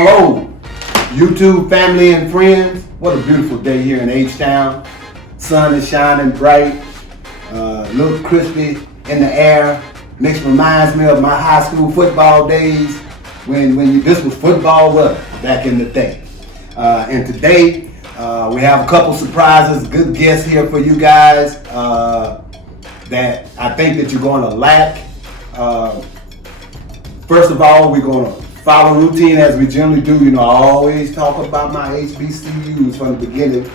Hello, YouTube family and friends. What a beautiful day here in H-Town. Sun is shining bright, a little crispy in the air. Reminds me of my high school football days when this was football weather back in the day. And today we have a couple surprises, good guests here for you guys that I think that you're going to lack. First of all, we're going to follow routine as we generally do. You know, I always talk about my HBCUs from the beginning,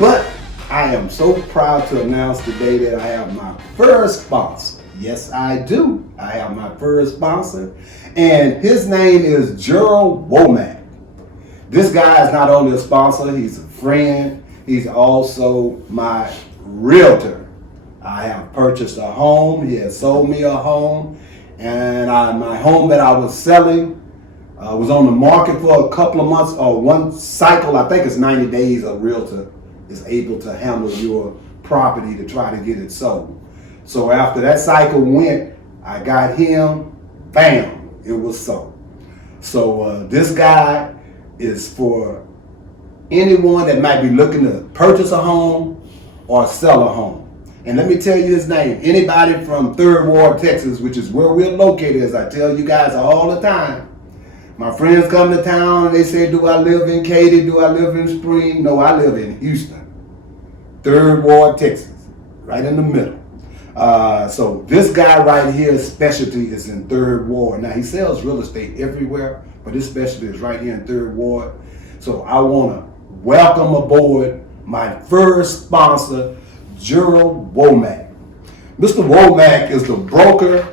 but I am so proud to announce today that I have my first sponsor. Yes, I do. I have my first sponsor, and his name is Gerald Womack. This guy is not only a sponsor, he's a friend. He's also my realtor. I have purchased a home. He has sold me a home, and my home that I was selling was on the market for a couple of months, or one cycle. I think it's 90 days a realtor is able to handle your property to try to get it sold. So after that cycle went, I got him, bam, it was sold. So this guy is for anyone that might be looking to purchase a home or sell a home. And let me tell you his name. Anybody from 3rd Ward, Texas, which is where we're located, as I tell you guys all the time. My friends come to town and they say, do I live in Katy? Do I live in Spring? No, I live in Houston. 3rd Ward, Texas, right in the middle. So this guy right here, his specialty is in 3rd Ward. Now he sells real estate everywhere, but his specialty is right here in 3rd Ward. So I want to welcome aboard my first sponsor, Gerald Womack. Mr. Womack is the broker.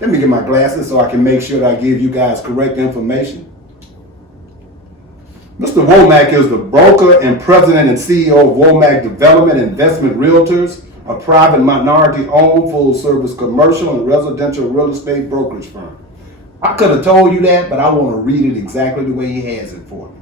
Let me get my glasses so I can make sure that I give you guys correct information. Mr. Womack is the broker and president and CEO of Womack Development Investment Realtors, a private minority-owned full-service commercial and residential real estate brokerage firm. I could have told you that, but I want to read it exactly the way he has it for me.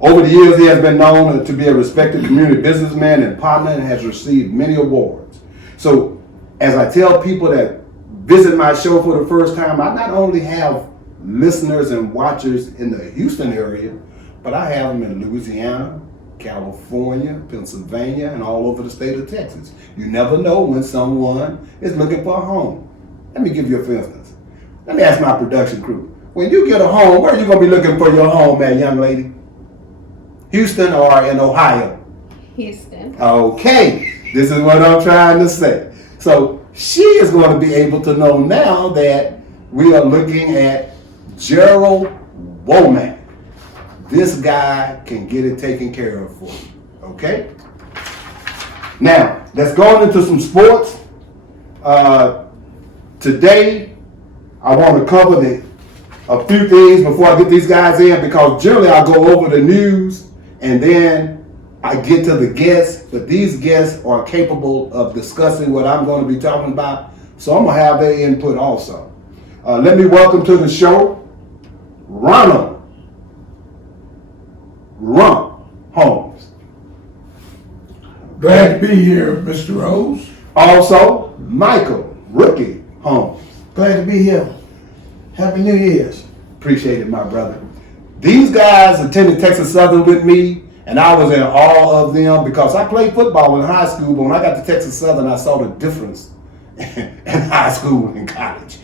Over the years, he has been known to be a respected community businessman and partner and has received many awards. So, as I tell people that visit my show for the first time, I not only have listeners and watchers in the Houston area, but I have them in Louisiana, California, Pennsylvania, and all over the state of Texas. You never know when someone is looking for a home. Let me give you a for instance. Let me ask my production crew. When you get a home, where are you going to be looking for your home at, young lady? Houston or in Ohio? Houston. Okay, this is what I'm trying to say. So she is going to be able to know now that we are looking at Gerald Womack. This guy can get it taken care of for you, okay? Now, let's go into some sports. Today, I want to cover a few things before I get these guys in, because generally I go over the news and then I get to the guests, but these guests are capable of discussing what I'm going to be talking about, so I'm going to have their input also. Let me welcome to the show, Ronald Rump Holmes. Glad to be here, Mr. Rose. Also, Michael Rookie Holmes. Glad to be here. Happy New Year's. Appreciate it, my brother. These guys attended Texas Southern with me, and I was in awe of them because I played football in high school, but when I got to Texas Southern, I saw the difference in high school and college.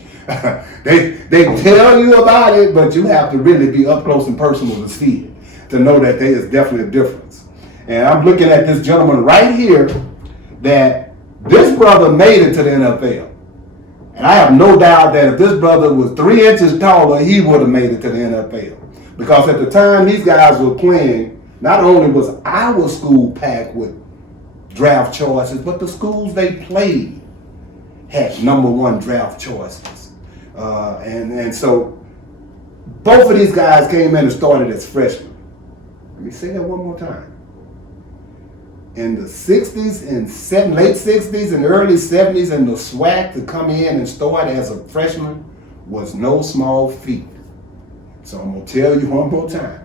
They tell you about it, but you have to really be up close and personal to see it, to know that there is definitely a difference. And I'm looking at this gentleman right here, that this brother made it to the NFL. And I have no doubt that if this brother was 3 inches taller, he would have made it to the NFL. Because at the time these guys were playing, not only was our school packed with draft choices, but the schools they played had #1 draft choices. And so both of these guys came in and started as freshmen. Let me say that one more time. In the 60s and late 60s and early 70s, and the SWAC to come in and start as a freshman was no small feat. So I'm going to tell you one more time.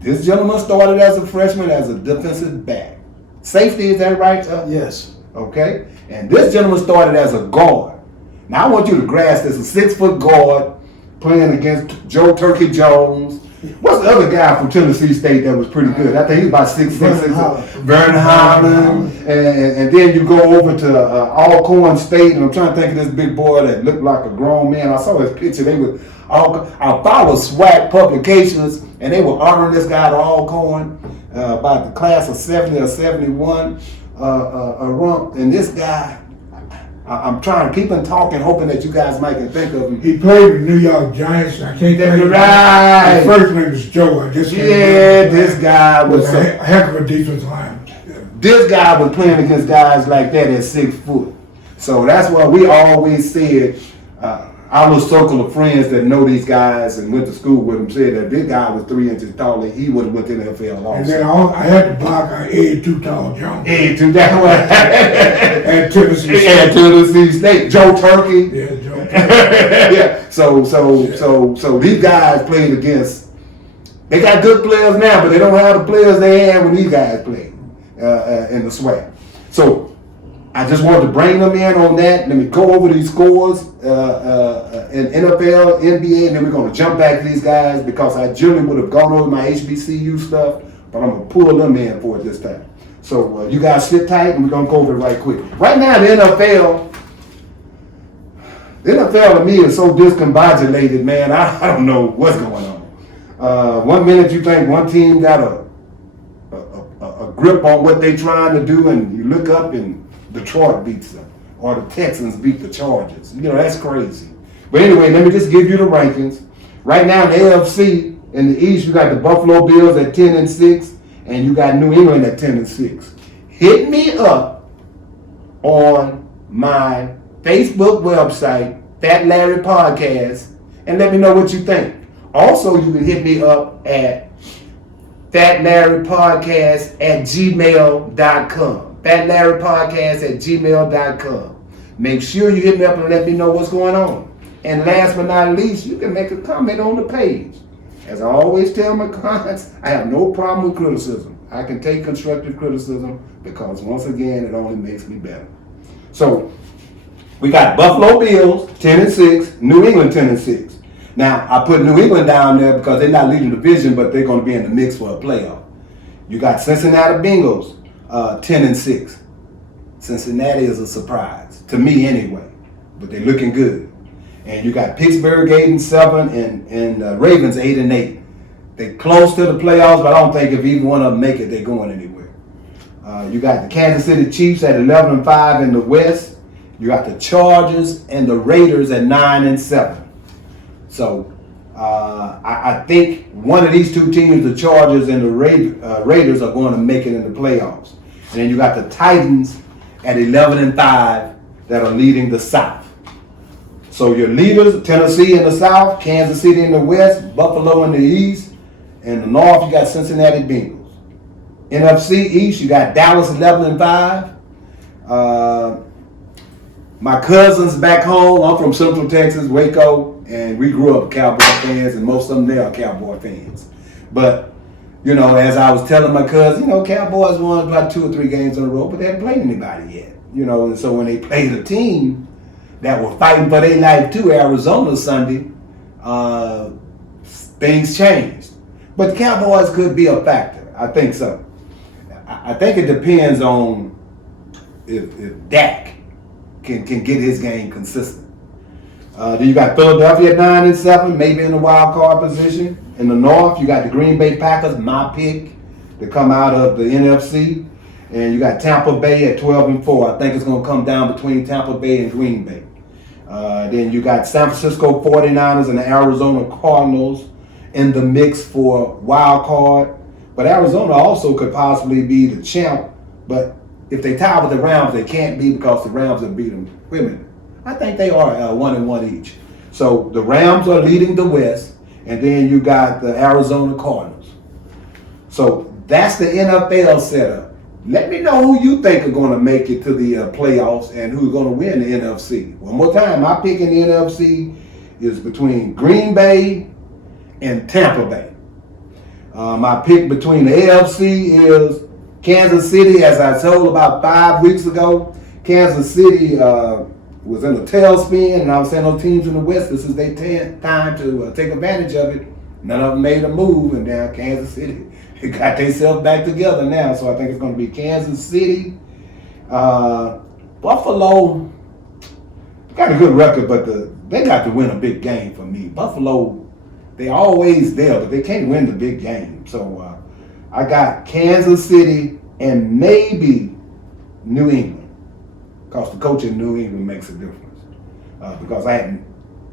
This gentleman started as a freshman as a defensive back. Safety, is that right? Yes. Okay. And this gentleman started as a guard. Now I want you to grasp this: a 6-foot guard playing against Joe Turkey Jones, What's the other guy from Tennessee State that was pretty good? I think he was about 6'6". Vernon Holland. And then you go over to Alcorn State, and I'm trying to think of this big boy that looked like a grown man. I saw his picture. They were I followed SWAC publications, and they were honoring this guy at Alcorn about the class of 70 or 71. Rump, and this guy, I'm trying to keep him talking, hoping that you guys might can think of him. He played with New York Giants. I can't think of Right. his first name is Joe. I just can't remember. This guy was a heck of a defensive lineman. Yeah. This guy was playing against guys like that at 6 foot. So that's why we always said, our little circle of friends that know these guys and went to school with them said that this guy was 3 inches taller. He would have went to the NFL also. And then I had to block an 82 tall Jones. 82, that one. At Tennessee State. At Tennessee State. Joe Turkey. Yeah, Joe Turkey. Yeah. So these guys played against. They got good players now, but they don't have the players they had when these guys played in the SWAC. So I just wanted to bring them in on that. Let me go over these scores in NFL, NBA, and then we're going to jump back to these guys because I generally would have gone over my HBCU stuff, but I'm going to pull them in for it this time. So you guys sit tight, and we're going to go over it right quick. Right now, the NFL to me is so discombobulated, man. I don't know what's going on. 1 minute you think one team got a grip on what they're trying to do, and you look up and Detroit beats them, or the Texans beat the Chargers. You know, that's crazy. But anyway, let me just give you the rankings. Right now in the AFC, in the East, you got the Buffalo Bills at 10-6, and you got New England at 10-6. Hit me up on my Facebook website, Fat Larry Podcast, and let me know what you think. Also, you can hit me up at fatlarrypodcast@gmail.com. fatlarrypodcast@gmail.com. Make sure you hit me up and let me know what's going on. And last but not least, you can make a comment on the page. As I always tell my clients, I have no problem with criticism. I can take constructive criticism because once again, it only makes me better. So we got Buffalo Bills 10-6, New England 10-6. Now I put New England down there because they're not leading the division, but they're going to be in the mix for a playoff. You got Cincinnati Bengals 10-6. Cincinnati is a surprise to me anyway, but they're looking good. And you got Pittsburgh 8-7 and Ravens 8-8. They're close to the playoffs, but I don't think if either one of them make it, they're going anywhere. You got the Kansas City Chiefs at 11-5 in the West. You got the Chargers and the Raiders at 9-7. So I think one of these two teams, the Chargers and the Raiders, are going to make it in the playoffs. And then you got the Titans at 11-5 that are leading the South. So your leaders, Tennessee in the South, Kansas City in the West, Buffalo in the East, and the North you got Cincinnati Bengals. NFC East you got Dallas 11-5. My cousins back home, I'm from Central Texas, Waco, and we grew up Cowboy fans, and most of them there are Cowboy fans. But you know, as I was telling my cousin, you know, Cowboys won about 2 or 3 games in a row, but they haven't played anybody yet. You know, and so when they played a team that were fighting for their life too, Arizona Sunday, things changed. But the Cowboys could be a factor. I think so. I think it depends on if Dak can get his game consistent. Then you got Philadelphia at 9-7, maybe in the wild card position. In the North, you got the Green Bay Packers, my pick, to come out of the NFC. And you got Tampa Bay at 12-4. I think it's going to come down between Tampa Bay and Green Bay. Then you got San Francisco 49ers and the Arizona Cardinals in the mix for wild card. But Arizona also could possibly be the champ. But if they tie with the Rams, they can't be because the Rams have beat them. Wait a minute. I think they are 1-1 each. So the Rams are leading the West, and then you got the Arizona Cardinals. So that's the NFL setup. Let me know who you think are going to make it to the playoffs and who's going to win the NFC. One more time, my pick in the NFC is between Green Bay and Tampa Bay. My pick between the AFC is Kansas City, as I told about 5 weeks ago. Kansas City was in a tailspin, and I was saying those teams in the West, this is their time to take advantage of it. None of them made a move, and now Kansas City got themselves back together now. So I think it's going to be Kansas City. Buffalo got a good record, but they got to win a big game for me. Buffalo, they always there, but they can't win the big game. So I got Kansas City and maybe New England, because the coach in New England makes a difference. Because I had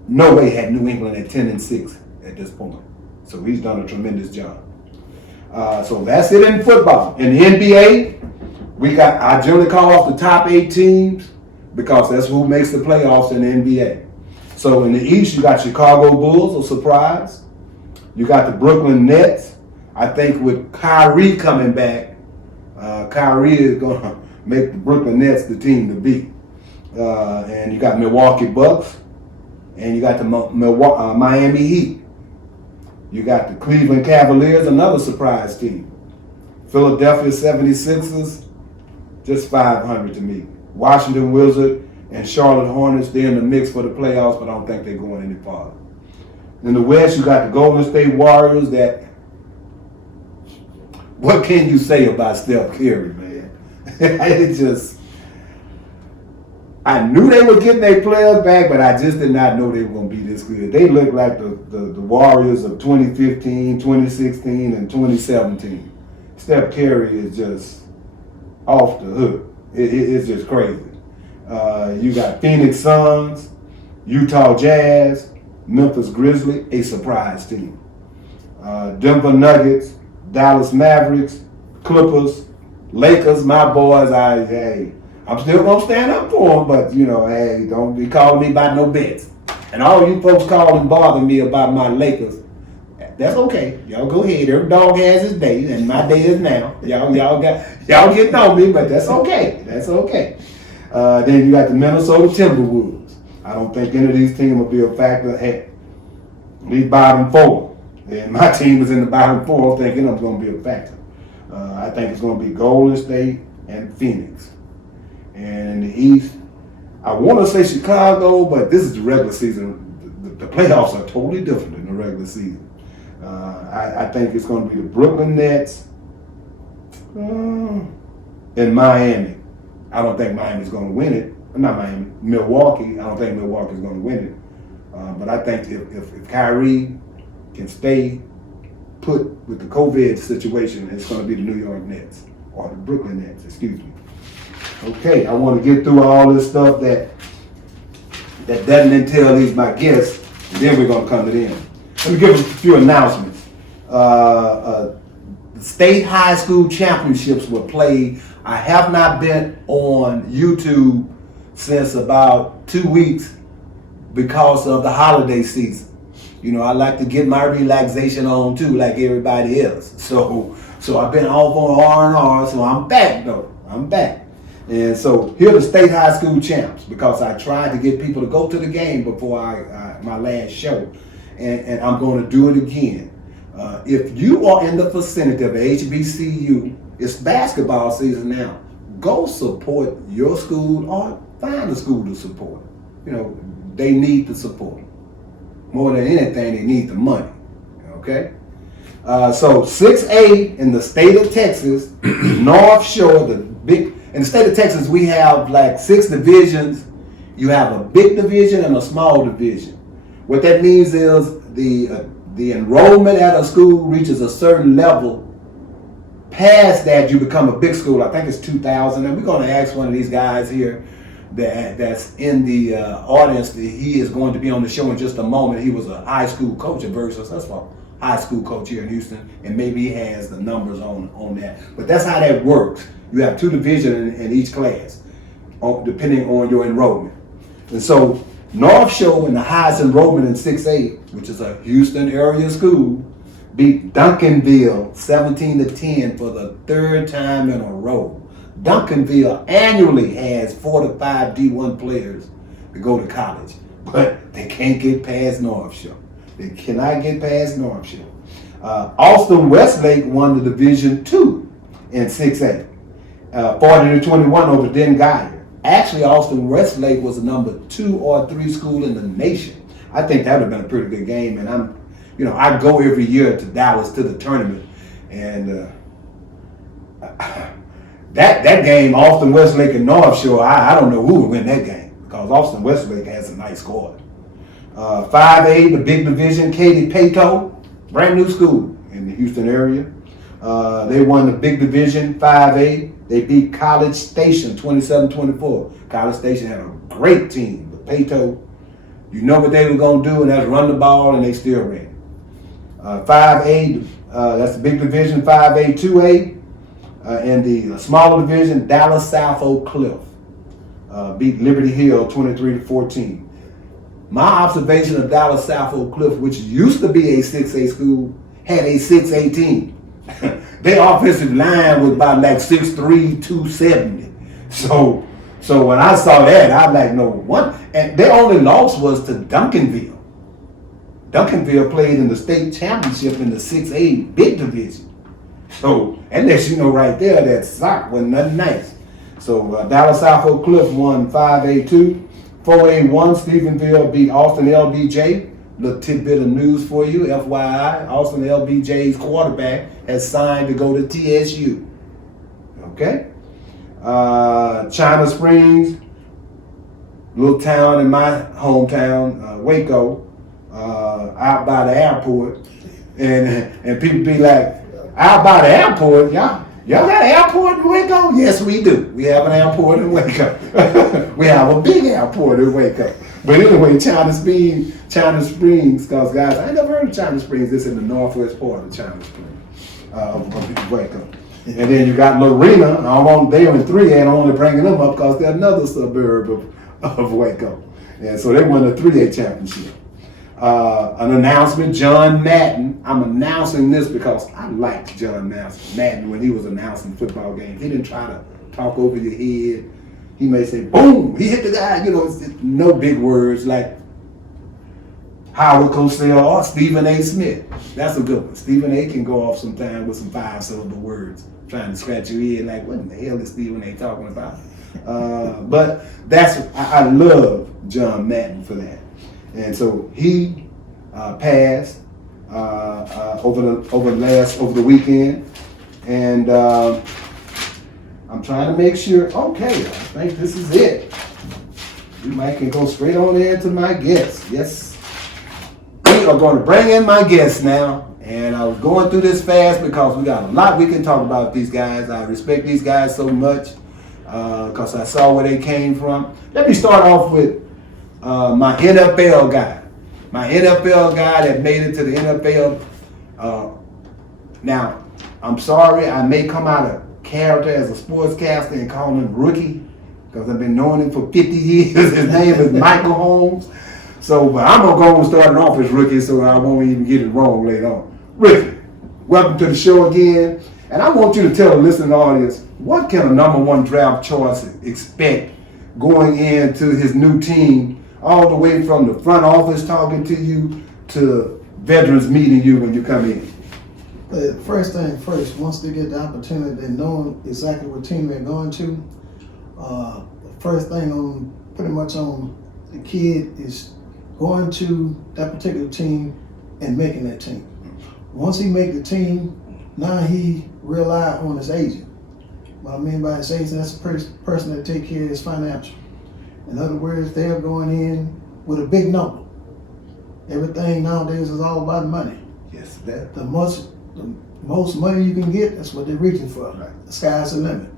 no way had New England at 10-6 at this point. So he's done a tremendous job. So that's it in football. In the NBA, I generally call off the top 8 teams because that's who makes the playoffs in the NBA. So in the East, you got Chicago Bulls, a surprise. You got the Brooklyn Nets. I think with Kyrie coming back, Kyrie is going to make the Brooklyn Nets the team to beat. And you got Milwaukee Bucks, and you got the Miami Heat. You got the Cleveland Cavaliers, another surprise team. Philadelphia 76ers, just 500 to me. Washington Wizards and Charlotte Hornets, they're in the mix for the playoffs, but I don't think they're going any farther. In the West, you got the Golden State Warriors that, what can you say about Steph Curry, man? It just, I knew they were getting their players back, but I just did not know they were going to be this good. They look like the Warriors of 2015, 2016, and 2017. Steph Curry is just off the hook. It's just crazy. You got Phoenix Suns, Utah Jazz, Memphis Grizzlies, a surprise team. Denver Nuggets, Dallas Mavericks, Clippers, Lakers, my boys. I'm still gonna stand up for them, but hey, don't be calling me about no bets. And all you folks calling and bothering me about my Lakers, that's okay. Y'all go ahead. Every dog has his day, and my day is now. Y'all getting on me, but that's okay. That's okay. Then you got the Minnesota Timberwolves. I don't think any of these teams will be a factor. Hey, these bottom 4, and my team is in the bottom 4. I'm thinking I'm going to be a factor. I think it's going to be Golden State and Phoenix. And in the East, I want to say Chicago, but this is the regular season. The playoffs are totally different than the regular season. I think it's going to be the Brooklyn Nets and Miami. I don't think Miami's going to win it. Not Miami, Milwaukee. I don't think Milwaukee's going to win it. But I think if Kyrie can stay put with the COVID situation, it's going to be the New York Nets or the Brooklyn Nets, excuse me. Okay, I want to get through all this stuff that doesn't entail these my guests, and then we're going to come to them. Let me give a few announcements. The state high school championships were played. I have not been on YouTube since about 2 weeks because of the holiday season. I like to get my relaxation on too, like everybody else. So I've been off on R&R, so I'm back though. I'm back. And so here are the state high school champs, because I tried to get people to go to the game before my last show, and I'm going to do it again. If you are in the vicinity of HBCU, it's basketball season now. Go support your school or find a school to support. They need the support. More than anything, they need the money. Okay? So 6A in the state of Texas, North Shore, in the state of Texas, we have like 6 divisions. You have a big division and a small division. What that means is the enrollment at a school reaches a certain level. Past that, you become a big school. I think it's 2,000. And we're going to ask one of these guys here that's in the audience. He is going to be on the show in just a moment. He was a high school coach at very successful high school coach here in Houston, and maybe he has the numbers on that. But that's how that works. You have 2 divisions in each class, depending on your enrollment. And so North Shore, in the highest enrollment in 6A, which is a Houston area school, beat Duncanville 17-10 for the 3rd time in a row. Duncanville annually has 4 to 5 D1 players to go to college, but they can't get past North Shore. They cannot get past North Shore. Austin Westlake won the Division II in 6A, 40-21 over Den Geyer. Actually, Austin Westlake was the number 2 or 3 school in the nation. I think that would have been a pretty good game, and I go every year to Dallas to the tournament, and that game, Austin Westlake and North Shore, I don't know who would win that game because Austin Westlake has a nice squad. 5A, the big division, Katy Pato, brand new school in the Houston area. They won the big division 5A. They beat College Station 27-24. College Station had a great team, but Pato, you know what they were going to do, and that's run the ball, and they still ran. 5A, that's the big division 5A, 2A. In the smaller division, Dallas South Oak Cliff beat Liberty Hill 23-14. My observation of Dallas South Oak Cliff, which used to be a 6A school, had a 6A team. Their offensive line was about like 6'3", 270. So when I saw that, I like, no one. And their only loss was to Duncanville. Duncanville played in the state championship in the 6A big division. So that lets you know right there that sock wasn't nothing nice. So Dallas South Oak Cliff won 5A2. 4A1, Stephenville beat Austin LBJ. Little tidbit of news for you, FYI. Austin LBJ's quarterback has signed to go to TSU. Okay? China Springs, little town in my hometown, Waco, out by the airport. And people be like, out by the airport, y'all got an airport in Waco? Yes, we do. We have an airport in Waco. We have a big airport in Waco. But anyway, China Springs, because guys, I ain't never heard of China Springs. This in the northwest part of China Springs, of Waco. And then you got Lorena. They're in 3A, and I'm only bringing them up because they're another suburb of Waco. And so they won the 3A championship. An announcement, John Madden. I'm announcing this because I liked John Madden when he was announcing football games. He didn't try to talk over your head. He may say, boom, he hit the guy. It's no big words like Howard Cosell or Stephen A. Smith. That's a good one. Stephen A. can go off sometime with some 5-syllable words, trying to scratch your head like, what in the hell is Stephen A. talking about? But I love John Madden for that. And so he passed over the weekend, and I'm trying to make sure. Okay, I think this is it. We can go straight on into my guests. Yes, we are going to bring in my guests now, and I was going through this fast because we got a lot we can talk about these guys. I respect these guys so much because I saw where they came from. Let me start off with my NFL guy. My NFL guy that made it to the NFL. Now, I'm sorry, I may come out of character as a sportscaster and call him rookie because I've been knowing him for 50 years. His name is Michael Holmes. So, but I'm going to go and start off as rookie so I won't even get it wrong later on. Ricky, welcome to the show again. And I want you to tell the listening audience, what can a number one draft choice expect going into his new team, all the way from the front office talking to you to veterans meeting you when you come in? First thing first, once they get the opportunity, they know exactly what team they're going to. The first thing pretty much on the kid is going to that particular team and making that team. Once he make the team, now he rely on his agent. What I mean by his agent, that's the person that take care of his financial. In other words, they're going in with a big number. Everything nowadays is all about money. Yes, The most money you can get, that's what they're reaching for. Right. The sky's the limit.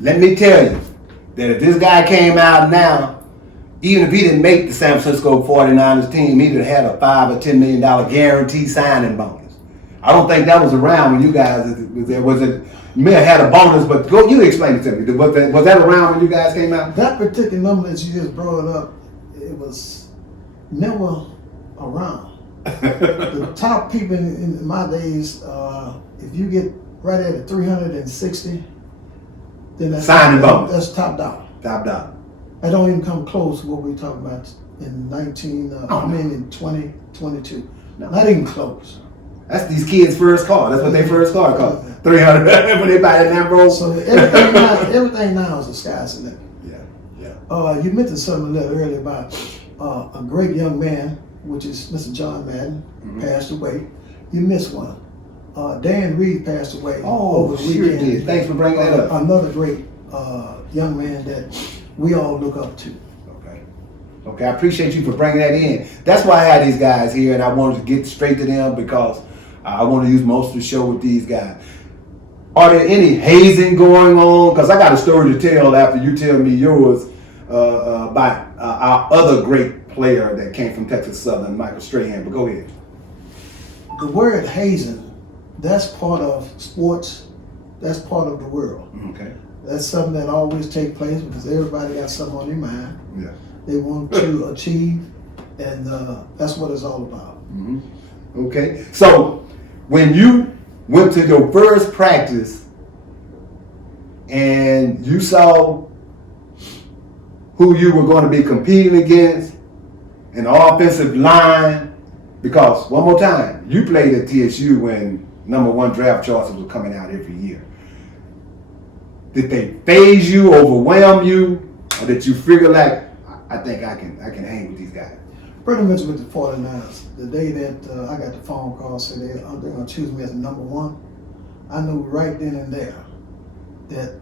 Let me tell you that if this guy came out now, even if he didn't make the San Francisco 49ers team, he'd have had a $5 or $10 million guaranteed signing bonus. I don't think that was around when you guys, you may have had a bonus, but you explain it to me. Was that around when you guys came out? That particular number that you just brought up, it was never around. The top people in my days, if you get right at a 360, then that's signing bonus. That's top dollar. Top dollar. That don't even come close to what we talking about in 2022. No. Not even close. That's these kids' first car. That's what their first car cost. 300 when they buy that Lambo. So everything now is the sky's the limit. Yeah. You mentioned something a little earlier about a great young man which is Mr. John Madden, passed away. You missed one. Dan Reed passed away over the weekend. Did. Thanks for bringing that up. Another great young man that we all look up to. Okay, I appreciate you for bringing that in. That's why I had these guys here, and I wanted to get straight to them because I want to use most of the show with these guys. Are there any hazing going on? Because I got a story to tell after you tell me yours about our other great player that came from Texas Southern, Michael Strahan. But go ahead. The word hazing, that's part of sports. That's part of the world. Okay. That's something that always takes place because everybody got something on their mind. Yeah. They want to achieve, and that's what it's all about. Mm-hmm. Okay. So when you went to your first practice and you saw who you were going to be competing against in the offensive line, because one more time, you played at TSU when #1 draft choices were coming out every year. Did they phase you, overwhelm you, or did you figure like, I think I can hang with these guys? Pretty much with the 49ers. The day that I got the phone call said they're going to choose me as #1, I knew right then and there that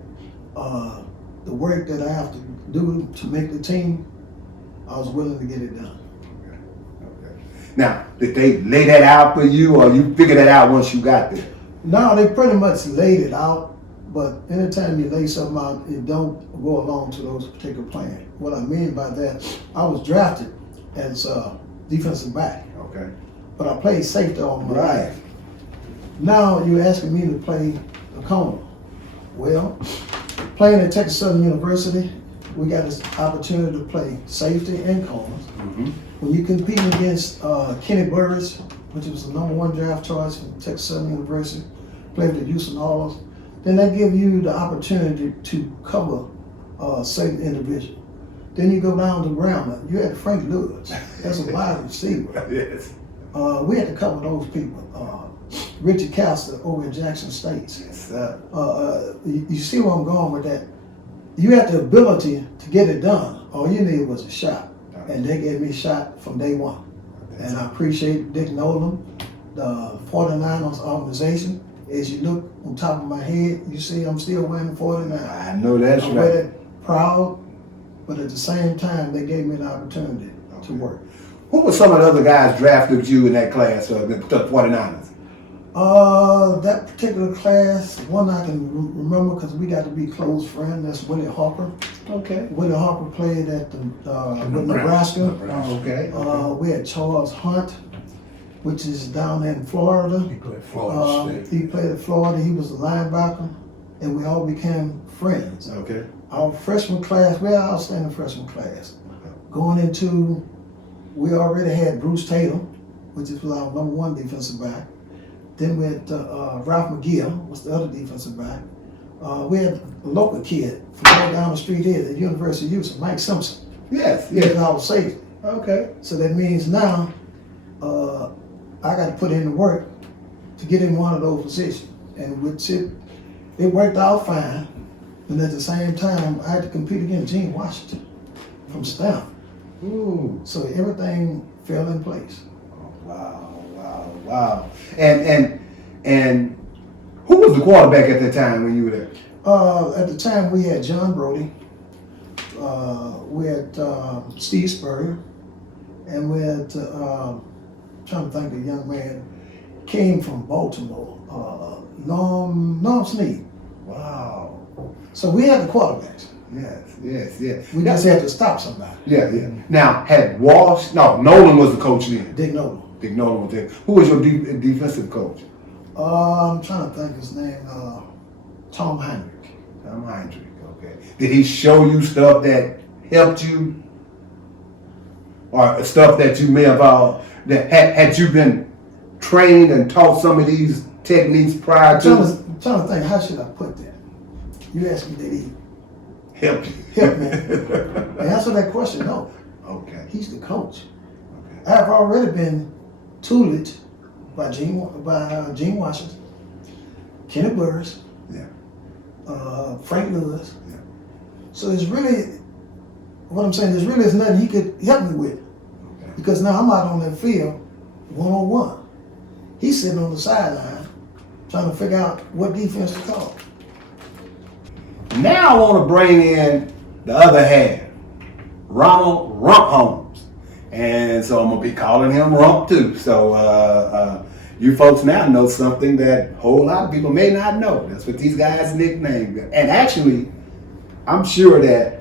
the work that I have to do to make the team, I was willing to get it done. Okay. Now, did they lay that out for you, or you figured that out once you got there? No, they pretty much laid it out. But anytime you lay something out, it don't go along to those particular plans. What I mean by that, I was drafted as a defensive back. Okay. But I played safety all my Right. life. Now you're asking me to play a corner. Well, playing at Texas Southern University, we got this opportunity to play safety and corners. Mm-hmm. When you compete against Kenny Burris, which was the #1 draft choice from Texas Southern University, played with the Houston Oilers, then they give you the opportunity to cover certain individual. Then you go down to Brown. You had Frank Lewis. That's a wide receiver. Yes. We had to cover those people. Richard Castor over in Jackson State. Yes, sir. You see where I'm going with that? You had the ability to get it done. All you needed was a shot. And they gave me a shot from day one. And I appreciate Dick Nolan, the 49ers organization. As you look on top of my head, you see I'm still wearing the 49. I know that's I'm right. very proud, but at the same time, they gave me the opportunity to work. Who were some of the other guys drafted with you in that class, the 49ers? That particular class, one I can remember because we got to be close friends, that's Willie Harper. Okay. Willie Harper played at with Nebraska. Oh, okay. We had Charles Hunt, which is down in Florida. He played Florida State. He played at Florida. He was a linebacker, and we all became friends. Okay. Our freshman class, we had an outstanding freshman class. Going into, we already had Bruce Tatum, which is our #1 defensive back. Then we had Ralph McGill, was the other defensive back. We had a local kid from right down the street here at the University of Houston, Mike Simpson. Yes, He was yes. our safety. Okay. So that means now I got to put in the work to get in one of those positions. And which it worked out fine. And at the same time, I had to compete against Gene Washington from Stanford. Ooh. So everything fell in place. Wow. And who was the quarterback at that time when you were there? At the time, we had John Brody, we had Steve Spurrier, and we had, trying to think of the young man, came from Baltimore, Norm Snead. Wow. So we had the quarterbacks. Yes. We just had to stop somebody. Yeah. Now, had Nolan was the coach then. Dick Nolan. Dick Nolan was there. Who was your defensive coach? I'm trying to think his name, Tom Heinrich. Tom Heinrich, okay. Did he show you stuff that helped you? Or stuff that you may have, that had you been trained and taught some of these techniques prior to? I'm trying to think, how should I put that? You asked me, did he Help you. help me? And answer that question, no. Okay. He's the coach. I've already been tutored by Gene Washington, Kenny Burris, Frank Lewis. Yeah. So it's really, what I'm saying, there's really nothing he could help me with. Okay. Because now I'm out on that field, 1-on-1. He's sitting on the sideline trying to figure out what defense to call. Now I want to bring in the other half, Ronald Rump Holmes. And so I'm going to be calling him Rump too. So you folks now know something that a whole lot of people may not know. That's what these guys nicknamed. And actually, I'm sure that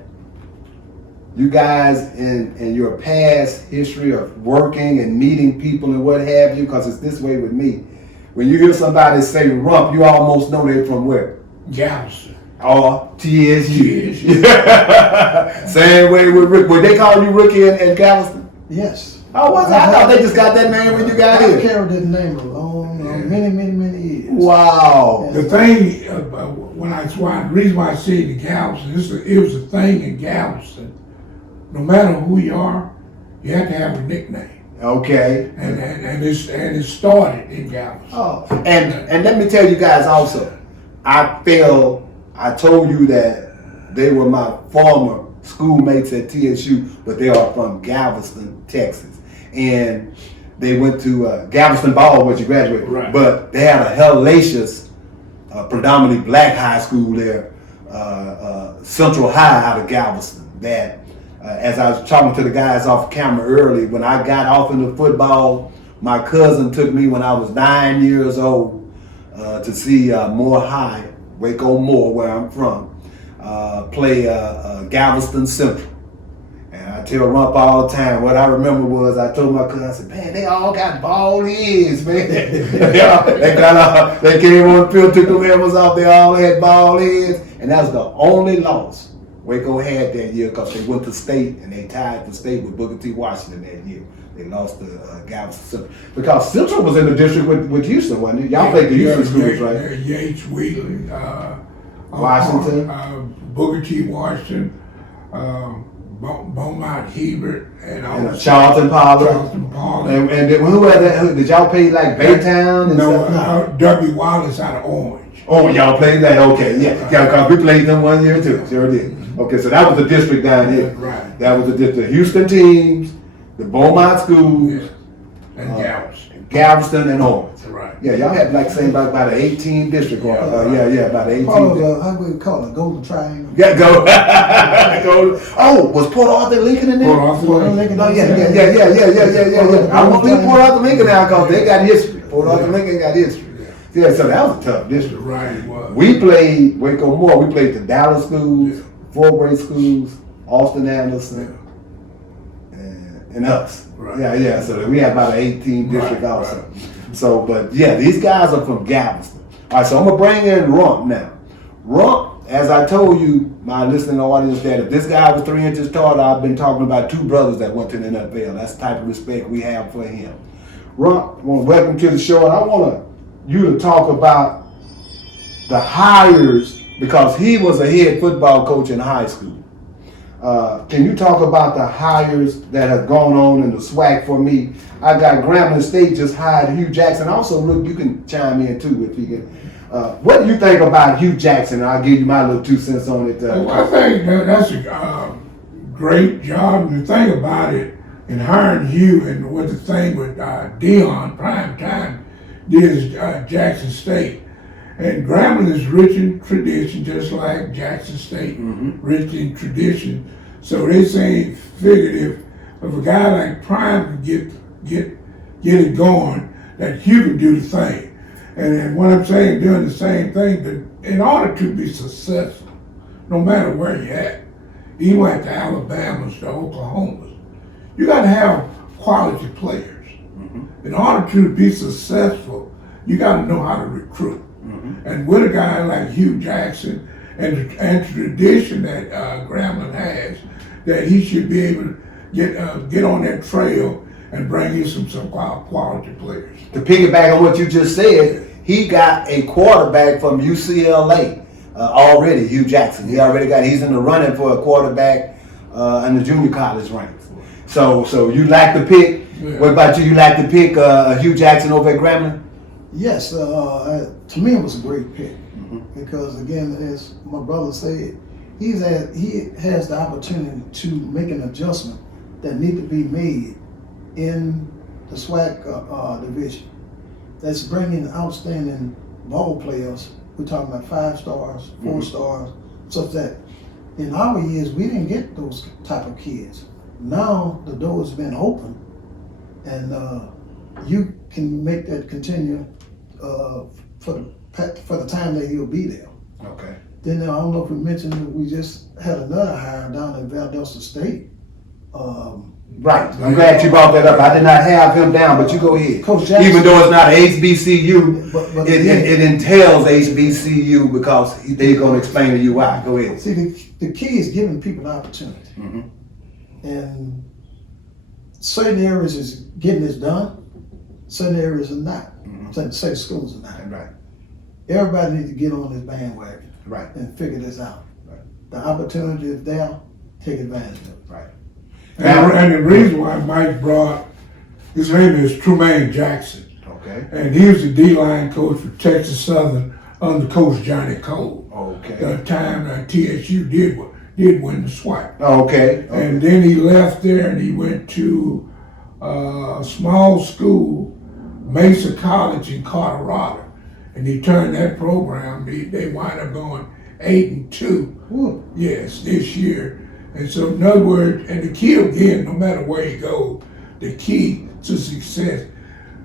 you guys in your past history of working and meeting people and what have you, because it's this way with me. When you hear somebody say Rump, you almost know they're from where? Galveston. Or TSU. TSU. Same way with Rick. Would they call you Rookie in Galveston? Yes. Oh, what's that? I thought they just got that name when you got I here. carried that name along many years. Wow. The thing, the reason why I say the Galveston, it was a thing in Galveston. No matter who you are, you have to have a nickname. Okay. And it started in Galveston. Oh, and let me tell you guys also, I told you that they were my former schoolmates at TSU, but they are from Galveston, Texas. And they went to Galveston Ball, where you graduated. Right. But they had a hellacious, predominantly black high school there, Central High out of Galveston, that as I was talking to the guys off camera early, when I got off into football, my cousin took me when I was 9 years old to see Moore High, Waco Moore, where I'm from, play Galveston Central. And I tell Rump all the time, what I remember was I told my cousin, I said, man, they all got bald heads, man. They came on the field, took the levels off, they all had bald heads. And that was the only loss Waco had that year, because they went to state and they tied the state with Booker T. Washington that year. They lost to Galveston Central. Because Central was in the district with Houston, wasn't it? Y'all played the Houston schools, right? Yates, Wheatley, Washington. Booker T. Washington, Beaumont Hebert, and Charlton Pollard. Charlton Pollard. And who had that? Did y'all play like Baytown and stuff? W. Wallace out of Orange. Oh, y'all played that? Okay, yeah. Because we played them 1 year too. Sure did. Okay, so that was the district down here. Right. That was the Houston teams, the Beaumont schools, And Galveston. Galveston and Orange. Right. Yeah, y'all had like saying about an 18 district. Yeah, about 18. Part of how we call it, Golden Triangle. Yeah, go. Oh, was Port Arthur Lincoln in there? Port Arthur Lincoln. Oh, yeah. I won't leave Port Arthur Lincoln out because they got history. Port Arthur Lincoln got history. Yeah, so that was a tough district. Right, it was. We played Waco Moore. We played the Dallas schools, Fort Wayne schools, Austin Anderson, and us. Right. Yeah. So we had about an 18 district Right, also. right. So, but yeah, these guys are from Galveston. All right, so I'm gonna bring in Rump now. Rump, as I told you, my listening audience, that if this guy was 3 inches taller, I've been talking about two brothers that went to the NFL. That's the type of respect we have for him. Rump, I want to welcome to the show, and I want you to talk about the hires, because he was a head football coach in high school. Can you talk about the hires that have gone on in the SWAC for me? I got Grambling State just hired Hugh Jackson. Also, look, you can chime in too if you can. What do you think about Hugh Jackson? I'll give you my little 2 cents on it. Well, I think that's a great job. And the thing about it, in hiring Hugh and what the thing with Dion prime time did is Jackson State. And Grambling is rich in tradition, just like Jackson State, rich in tradition. So they figured if a guy like Prime could get it going, that Hugh could do the thing. And what I'm saying, doing the same thing, but in order to be successful, no matter where you're at, even at the Alabamas, the Oklahomas, you got to have quality players. In order to be successful, you got to know how to recruit. And with a guy like Hugh Jackson and the tradition that Grambling has, that he should be able to get on that trail and bring you some quality players. To piggyback on what you just said, he got a quarterback from UCLA already, Hugh Jackson. He's in the running for a quarterback in the junior college ranks. So you like the pick? Yeah. What about you? You like to pick Hugh Jackson over at Grambling? Yes, to me it was a great pick because again, as my brother said, he has the opportunity to make an adjustment that need to be made in the SWAC division that's bringing outstanding ball players. We're talking about 5 stars, 4 stars, so that in our years we didn't get those type of kids. Now the door has been open, and you can make that continue for the time that he'll be there. Okay. Then I don't know if we mentioned that we just had another hire down at Valdosta State. Right. I'm glad you brought that up. I did not have him down, but you go ahead. Coach Jackson, even though it's not HBCU, but it entails HBCU because they're going to explain to you why. Go ahead. See, the key is giving people opportunity. And certain areas is getting this done, certain areas are not. Certain schools are not. Right. Everybody needs to get on this bandwagon. Right. And figure this out. Right. The opportunity is there, take advantage of it. Right. And the reason why Mike brought, his name is Trumaine Jackson. Okay. And he was the D-line coach for Texas Southern under Coach Johnny Cole. Okay. The time that TSU did win the SWAC. Okay. And then he left there and he went to a small school, Mesa College in Colorado. And he turned that program, they wind up going 8-2. Yes, this year. And so in other words, and the key again, no matter where you go, the key to success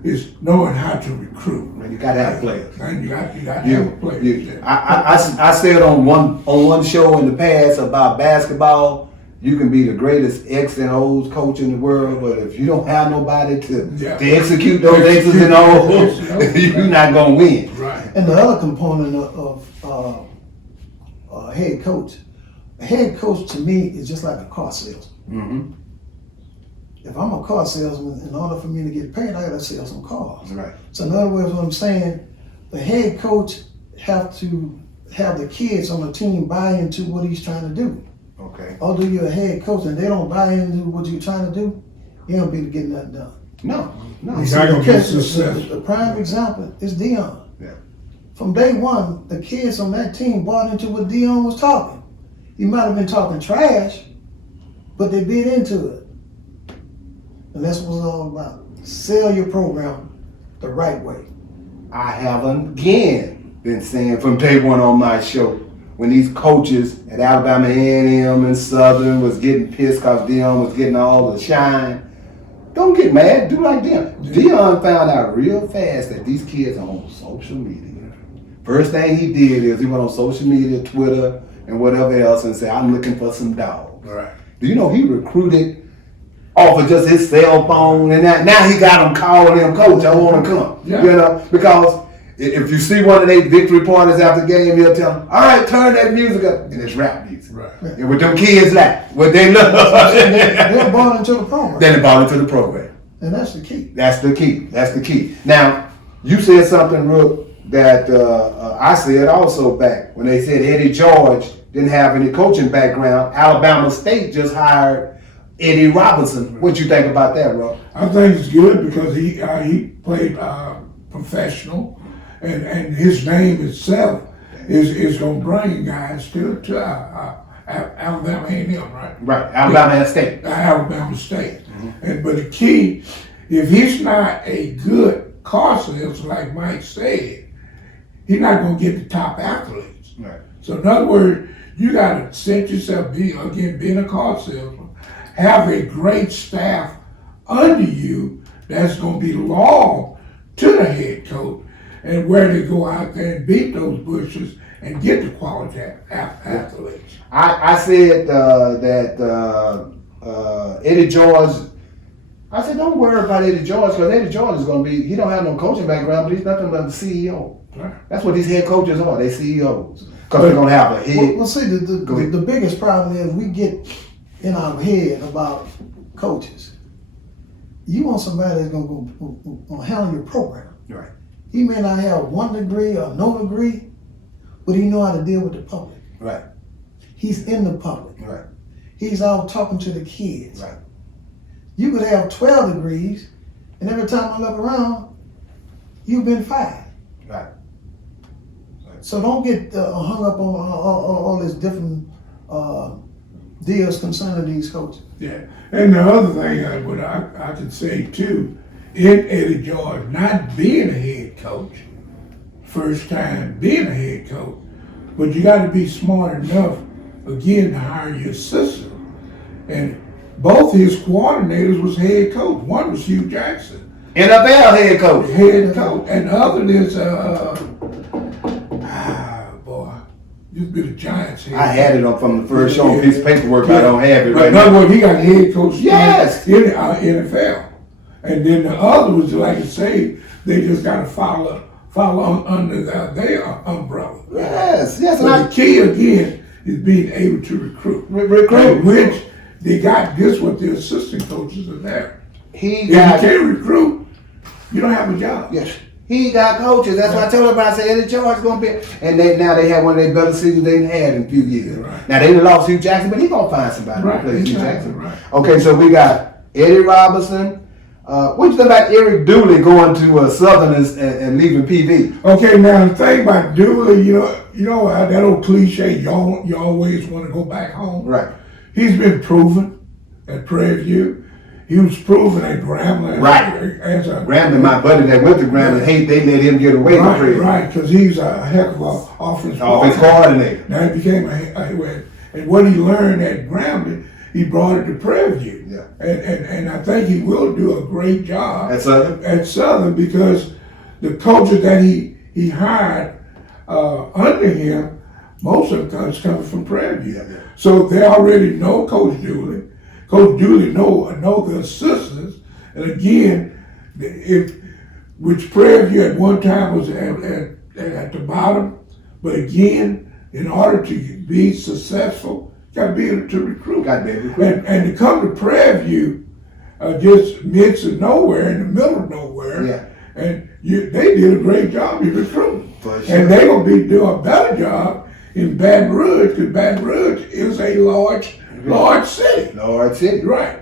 is knowing how to recruit. And you got to have players. And you got to have players. I said on one show in the past about basketball, you can be the greatest X and O's coach in the world, but if you don't have nobody to execute those X's and O's, you're not gonna win. Right. And the other component of head coach, a head coach to me is just like a car salesman. If I'm a car salesman, in order for me to get paid, I gotta sell some cars. Right. So in other words, what I'm saying, the head coach have to have the kids on the team buy into what he's trying to do. Okay. Although you're a head coach and they don't buy into what you're trying to do, you don't be getting nothing done. No. He's not gonna get success. The prime example is Dion. Yeah. From day one, the kids on that team bought into what Dion was talking. He might have been talking trash, but they bit into it. And that's what it's all about. Sell your program the right way. I have again been saying from day one on my show, when these coaches at Alabama A&M and Southern was getting pissed because Dion was getting all the shine, don't get mad, do like Dion. Dion found out real fast that these kids are on social media. First thing he did is he went on social media, Twitter, and whatever else and said, I'm looking for some dogs. Right. Do you know he recruited off of just his cell phone and that? Now he got them calling him, coach, I want to come. Yeah. You know, because if you see one of their victory parties after the game, he'll tell them, all right, turn that music up. And it's rap music. Right. And with them kids like, what they love. They're bought into the program. Then they bought into the program. And that's the key. That's the key. That's the key. Now, you said something, Rook, that I said also back when they said Eddie George didn't have any coaching background. Alabama State just hired Eddie Robinson. What you think about that, Rook? I think it's good because he played professional, and his name itself is going to bring guys to Alabama A&M, right? Right, Alabama State. Alabama State. But the key, if he's not a good car salesman, like Mike said, he's not going to get the top athletes. Right. So in other words, you got to set yourself, being a car salesman, have a great staff under you that's going to be loyal to the head coach, and where they go out there and beat those bushes and get the quality athletes. I said that Eddie George, I said, don't worry about Eddie George, because Eddie George is going to be, he don't have no coaching background, but he's nothing but the CEO. Right. That's what these head coaches are, they CEOs. Because they're going to have a head. Well, see, the biggest problem is we get in our head about coaches. You want somebody that's going to handle your program. Right. He may not have 1 degree or no degree, but he know how to deal with the public. Right. He's in the public. Right. He's out talking to the kids. Right. You could have 12 degrees, and every time I look around, you've been fired. Right. So don't get hung up on all this deals concerning these coaches. Yeah, and the other thing I can say too, in Eddie George not being a head coach, first time being a head coach, but you got to be smart enough again to hire your assistant. And both his coordinators was head coach. One was Hugh Jackson, NFL head coach. head coach, and the other is boy, used to be the Giants head. I had it up from the first show on piece of paperwork, but I don't have it But right in now. other words, he got head coach Yes. in NFL. And then the other was, like I say, they just got to follow under their umbrella. Yes, yes. So the key again is being able to recruit. Recruit. Which they got this what the assistant coaches are there. He If got, you can't recruit, you don't have a job. yes, he got coaches. That's why I told everybody, I said Eddie George is going to be, and now they have one of their better seasons they had in a few years. Right. Now they done lost Hugh Jackson, but he going to find somebody to Right, replace Hugh exactly, Jackson. right. Okay, so we got Eddie Robinson. What you think about Eric Dooley going to Southern and leaving PV? Okay, now the thing about Dooley, you know that old cliche, you always want to go back home. Right. He's been proven at Prairie View. He was proven at Grambling. Right. As a Grambling, my buddy that went to Grambling, hate they let him get away right, from Prairie. right, because he's a heck of an offensive Coordinator. Now he became and what he learned at Grambling, he brought it to Prairie View. Yeah. And I think he will do a great job At Southern? at Southern because the coaches that he hired under him, most of them coming from Prairie View. Yeah. So they already know Coach Dooley. Coach Dooley know the assistants. And again, which Prairie View at one time was at the bottom, but again, in order to be successful, you got to be able to recruit. Got to be able to recruit. And to come to Prairie View, just midst of nowhere, in the middle of nowhere. Yeah. And they did a great job in recruiting. For sure. And they're going to be doing a better job in Baton Rouge, because Baton Rouge is a large city. Lord City. Right.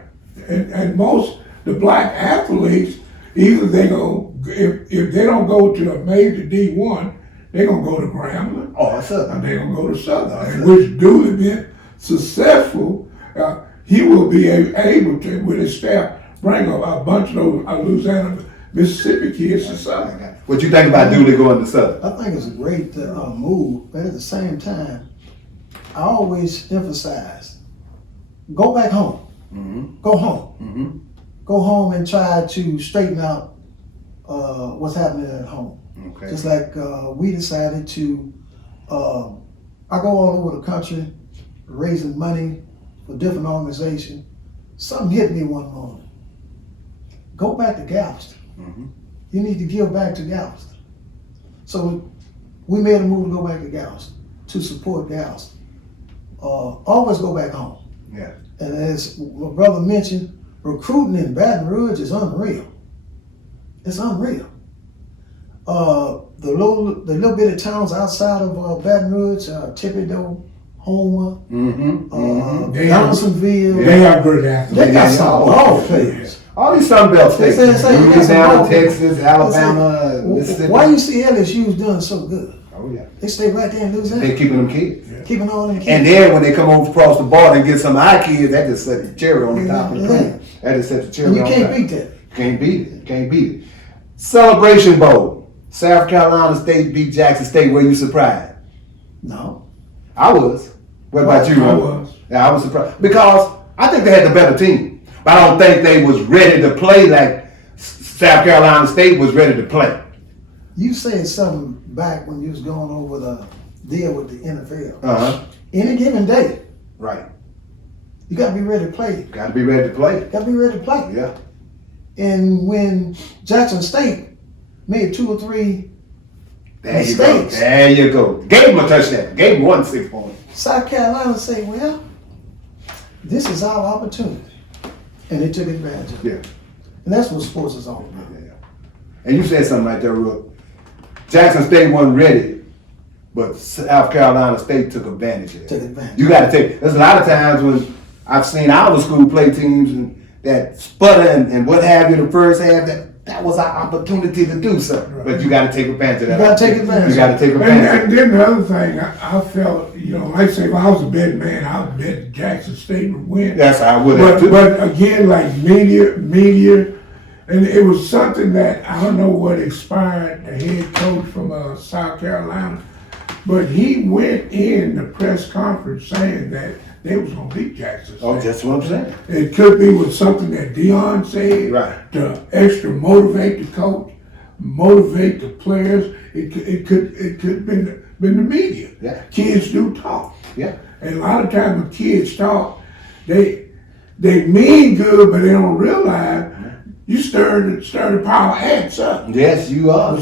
And most the black athletes, either they go, if they don't go to a major D1, they're going to go to Grambling. Oh, it's Southern. And they're going to go to Southern. And which Dooley been successful, he will be able to, with his staff, bring a bunch of those Louisiana, Mississippi kids to Southern. What you think about Dooley going to Southern? I think it's a great move, but at the same time, I always emphasize, go back home. Mm-hmm. Go home. Mm-hmm. Go home and try to straighten out what's happening at home. Okay. Just like we decided to, I go all over the country raising money for different organizations. Something hit me one morning. Go back to Galveston. Mm-hmm. You need to give back to Galveston. So we made a move to go back to Galveston, to support Galveston. Always go back home. Yeah. And as my brother mentioned, recruiting in Baton Rouge is unreal. It's unreal. The little bit of towns outside of Baton Rouge, Thibodeau, Homer, Johnsonville, They have great athletes. they got some ball players. All these Sun Belt states, They say you got some Louisiana, ball players. Texas, Alabama, Mississippi. Why you see LSU's doing so good? Oh yeah. They stay right there in Louisiana, They're keeping them kids. keeping all them kids. And then when they come over across the border and get some of our kids, that just set the cherry on the top of the cream. That just sets the cherry And you on can't top. beat that. Can't beat it. Can't beat it. Celebration Bowl. South Carolina State beat Jackson State. Were you surprised? No. I was. What about you, I Ronald? was. Yeah, I was surprised. Because I think they had the better team. But I don't think they was ready to play like South Carolina State was ready to play. You said something back when you was going over the deal with the NFL. Uh-huh. Any given day, Right. you got to be ready to play. Got to be ready to play. Got to be ready to play. Yeah. And when Jackson State made 2 or 3 There you go. mistakes, There you go. Gave him a touchdown. Gave him 1 6 points. South Carolina say, well, this is our opportunity. And they took advantage of it. Yeah. And that's what sports is all about. Yeah. And you said something like that, Rook. Jackson State wasn't ready, but South Carolina State took advantage of it. Took advantage. You got to take. There's a lot of times when I've seen our school play teams and that sputter and what have you the first half. That that was our opportunity to do something. Right. But you got to take advantage of that. You gotta take advantage. You got to take advantage. And then the other thing, I felt, you know, like I say, if I was a betting man, I would bet Jackson State would win. That's how I would have too. But again, like media, and it was something that, I don't know what expired the head coach from South Carolina, but he went in the press conference saying that they was gonna beat Jackson State. Oh, that's what I'm saying. It could be with something that Dion said, Right. to extra motivate the coach, motivate the players. It could been the media. Yeah. Kids do talk, Yeah. and a lot of times when kids talk, they mean good, but they don't realize you stir the power ants up. Yes, you are.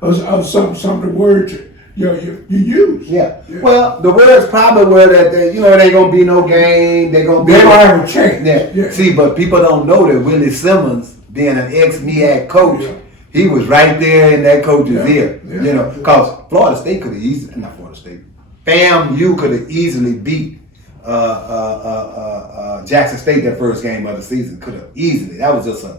Of some of the words you use. Yeah. Well, the words probably were that they, you know, it ain't gonna be no game. They gonna be. They don't have a change. Yeah. See, but people don't know that Willie Simmons, being an ex-MEAC coach, he was right there in that coach's ear. Yeah. You know, because Florida State could have easily, not Florida State, FAMU could have easily beat Jackson State that first game of the season. Could have easily. That was just a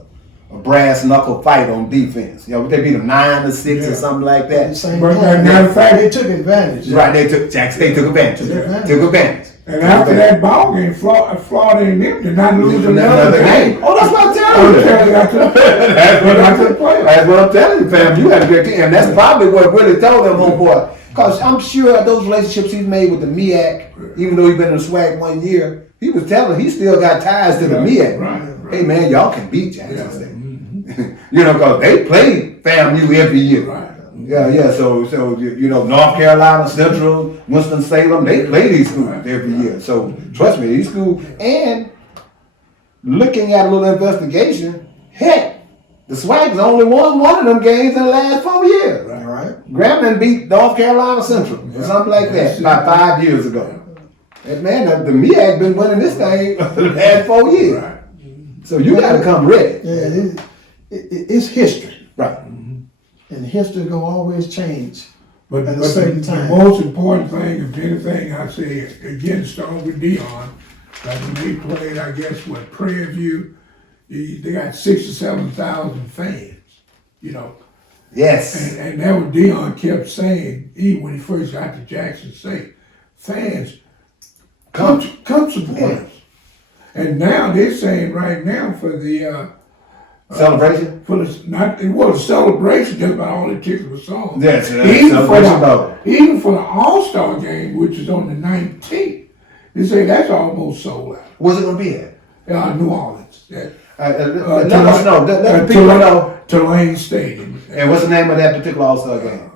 brass knuckle fight on defense. You know, they beat them 9-6 or something like At the that. same But time, matter of fact, they took advantage. Right, Jackson State took advantage. Took advantage. And after that ball game, Florida and them did not lose another game. Oh, that's what I'm telling you. That's what I'm telling you, fam. You had a great team, and that's probably what Willie told them, homeboy. Because I'm sure those relationships he's made with the MEAC, even though he's been in the SWAC 1 year, he was telling he still got ties to the MEAC. Right. Hey man, y'all can beat Jackson State. You know, because they played FAMU every year. Right. Yeah. So you know, North Carolina Central, Winston Salem, they play these schools every year. So trust me, these schools. And looking at a little investigation, heck, the SWAC's only won one of them games in the last 4 years. All right. Grambling beat North Carolina Central or something like that about 5 years ago. And man, the MEAC been winning this thing for the last 4 years. Right. So you got to come ready. Yeah, it's history, Right. and history gonna always change. But At a certain time. the most important thing, if anything, I say again, starting with Dion, like when they played, I guess Prairie View, they got 6,000 or 7,000 fans, you know. Yes. And that what Dion kept saying, even when he first got to Jackson State, fans, come support us. And now they're saying right now for the Celebration? it was a celebration just about all the tickets were sold. Yes, Even for the All-Star game, which is on the 19th, they say that's almost sold out. Where's it gonna be at? New Orleans. Let us know. Let the people know. Tulane Stadium. And what's the name of that particular All-Star game?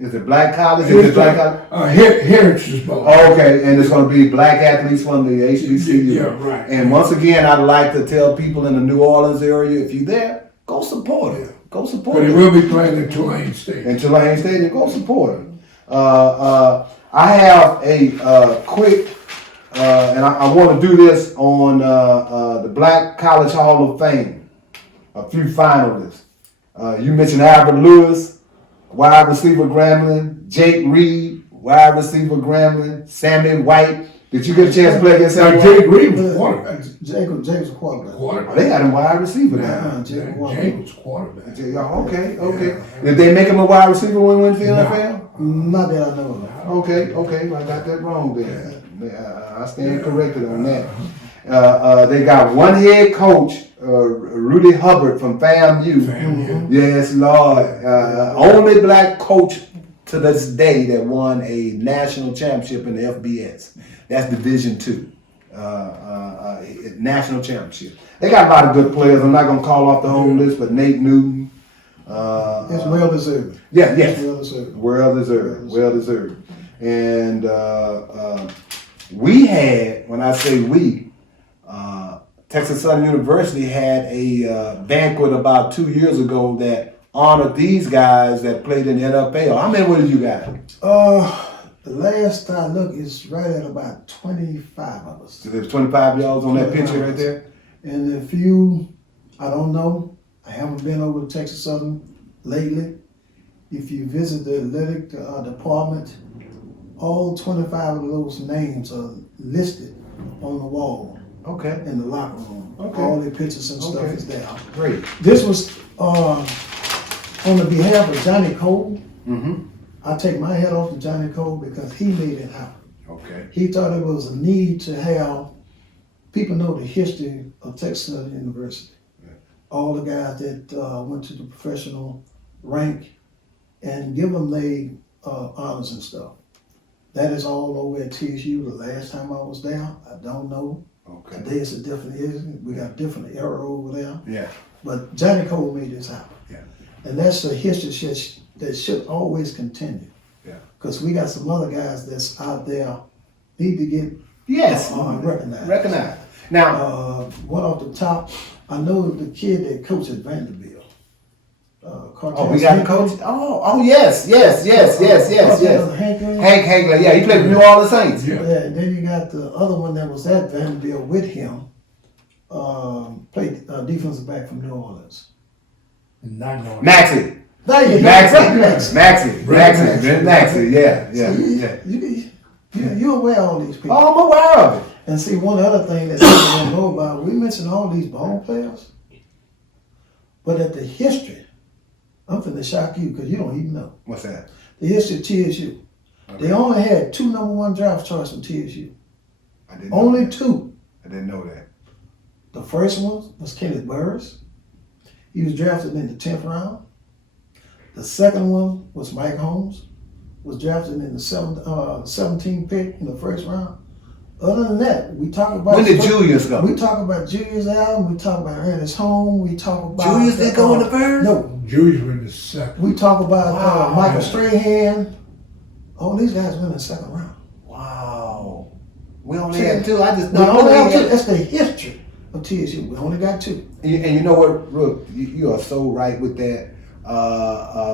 Is it Black College? Is it Black College? Heritage Bowl. Oh, okay, and it's going to be black athletes from the HBCU. Yeah, right. And once again, I'd like to tell people in the New Orleans area, if you're there, go support it. Go support But it. it will be playing at Tulane Stadium. In Tulane Stadium, go support it. I have a quick, and I want to do this on the Black College Hall of Fame. A few finalists. You mentioned Albert Lewis, wide receiver Grambling, Jake Reed, wide receiver Grambling, Sammy White. Did you get a chance to play against Sammy White? Jake Reed was quarterback. Jake was a quarterback. Oh, they got him wide receiver now. Jake Jake was quarterback. Okay. Did they make him a wide receiver when he went to the NFL? Not that I know of. Okay, I got that wrong then. I stand corrected on that. They got one head coach, Rudy Hubbard from FAMU. Yes, Lord. Only black coach to this day that won a national championship in the FBS. That's Division II. National championship. They got a lot of good players. I'm not going to call off the whole list, but Nate Newton. It's well deserved. Yeah, yes. Well deserved. Well deserved. And we had, when I say we, Texas Southern University had a banquet about 2 years ago that honored these guys that played in the NFL. How many were you guys? The last I looked is right at about 25 of us. So there's 25 y'all on that picture right there? And if you, I don't know, I haven't been over to Texas Southern lately. If you visit the athletic department, all 25 of those names are listed on the wall. Okay. in the locker room. Okay. All their pictures and stuff Okay. is there. Great. This was on the behalf of Johnny Cole. Mm-hmm. I take my hat off to Johnny Cole because he made it happen. Okay. He thought it was a need to have people know the history of Texas University. Yeah. All the guys that went to the professional rank and give them their honors and stuff. That is all over at TSU. The last time I was there, I don't know. Okay. Today it's a different era. We got a different era over there. Yeah. But Johnny Cole made this happen. Yeah. And that's a history that should always continue. Yeah. Because we got some other guys that's out there need to get Yes. recognized. Recognized. Now. One off the top, I know the kid that coached at Vanderbilt. Oh, we got a coach. Oh, yes. Hank Hagler. Yeah, he played with New Orleans Saints. Yeah. Yeah, and then you got the other one that was at Vanderbilt with him. Played defensive back from New Orleans. Not knowing. Maxie. There you go. Maxie. Yeah. You aware of all these people. Oh, I'm aware of it. And see, one other thing that people don't know about, we mentioned all these ball players, but at the history, I'm finna shock you because you don't even know. What's that? The history of TSU. Okay. They only had 2 #1 draft choices from TSU. I didn't Only know that. 2. I didn't know that. The first one was Kenneth Burris. He was drafted in the 10th round. The second one was Mike Holmes. Was drafted in the 17th pick in the first round. Other than that, we talk about... When did Julius go? We talk about Julius Allen. We talk about Ernest Holmes. We talk about... Julius didn't go in the first? No. Julius went in the second. We talk about Wow. Michael Strahan. All these guys went in the second round. Wow. We only had 2. I just We only have 2. That's the history of TSU. We only got 2. And you know what, Rook, you are so right with that.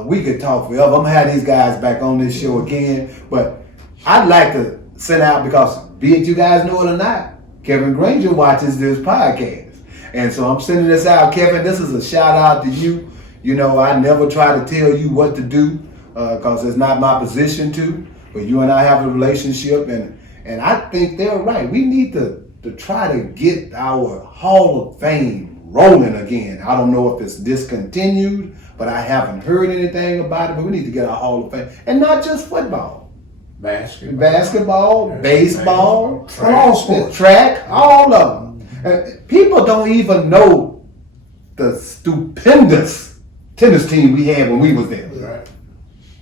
We could talk forever. I'm gonna have these guys back on this show again, but I'd like to send out, because be it you guys know it or not, Kevin Granger watches this podcast. And so I'm sending this out. Kevin, this is a shout out to you. You know, I never try to tell you what to do, because it's not my position to, but you and I have a relationship, and I think they're right. We need to try to get our Hall of Fame rolling again. I don't know if it's discontinued, but I haven't heard anything about it. But we need to get our Hall of Fame, and not just football, basketball, baseball, all sports, track, all of them. People don't even know the stupendous tennis team we had when we was there. Right.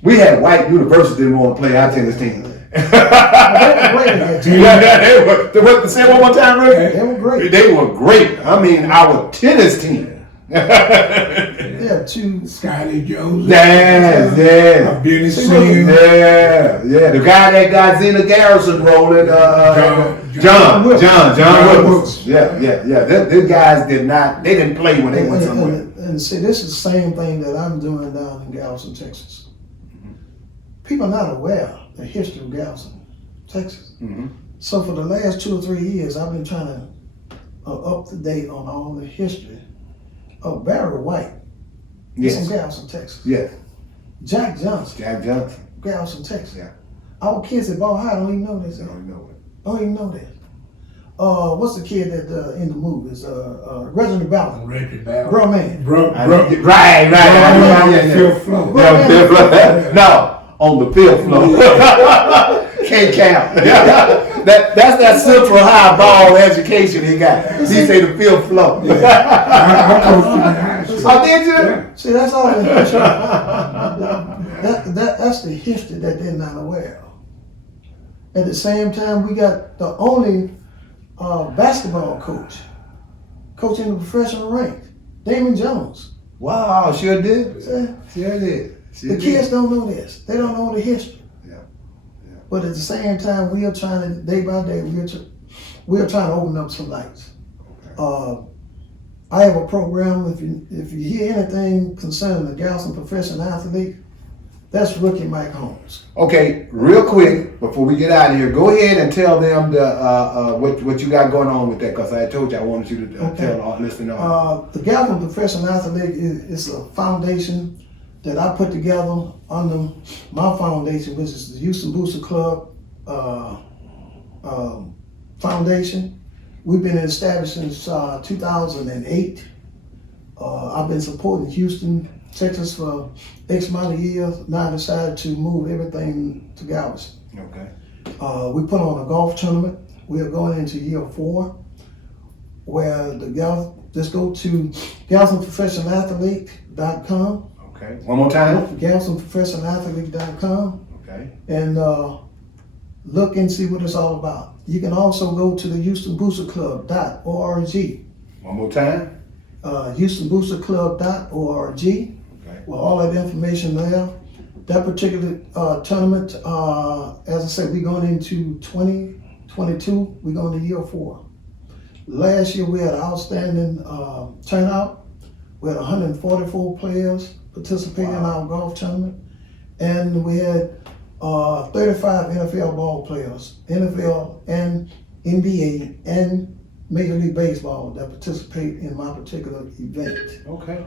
We had White University didn't want to play our tennis team. They were, say it one more time, Rick. They were great. They were great. I mean, our tennis team. Yeah, 2. Scotty Jones. Yeah. Billy See, Singh. Yeah. The guy that got Zena Garrison rolling, John Wilkes. Yeah. These guys didn't play when they went somewhere. And see, this is the same thing that I'm doing down in Galveston, Texas. People are not aware of the history of Galveston, Texas. Mm-hmm. So for the last 2 or 3 years, I've been trying to up to date on all the history of Barry White. He's from Galveston, Texas. Yes. Jack Johnson, Galveston, Texas. Yeah. Our kids at Ball High don't even know this. They don't know it. Don't even know that. What's the kid that in the movies? Reginald Ballard. Bro man. Right. Field flow. No, on the field floor. Can't count. That's that Central High ball education he got. He say the field flow. I coached him in high school. Oh, did you? See, that's all the history. That's the history that they're not aware of. At the same time, we got the only basketball coach coaching the professional rank, Damon Jones. Wow, sure did. See? Sure did. The kids don't know this. They don't know the history. Yeah. But at the same time, we are trying to, day by day, we are trying to open up some lights. Okay. I have a program, if you hear anything concerning the Galveston professional athlete, that's rookie Mike Holmes. Okay, real quick, before we get out of here, go ahead and tell them what you got going on with that, because I told you I wanted you to tell our listeners. The Galveston professional athlete is a foundation that I put together under my foundation, which is the Houston Booster Club Foundation. We've been established since 2008. I've been supporting Houston, Texas for X amount of years. Now I decided to move everything to Galveston. Okay. We put on a golf tournament. We are going into year 4, where just go to GalvestonProfessionalAthlete.com. Okay. One more time. GalvestonProfessionalAthlete.com. Okay. And look and see what it's all about. You can also go to the HoustonBoosterClub.org. One more time. HoustonBoosterClub.org. Okay. With all that information there. That particular tournament, as I said, we're going into 2022. We're going to year 4. Last year we had an outstanding turnout. We had 144 players participating in our golf tournament, and we had 35 NFL ball players, NFL and NBA and Major League Baseball that participate in my particular event. Okay.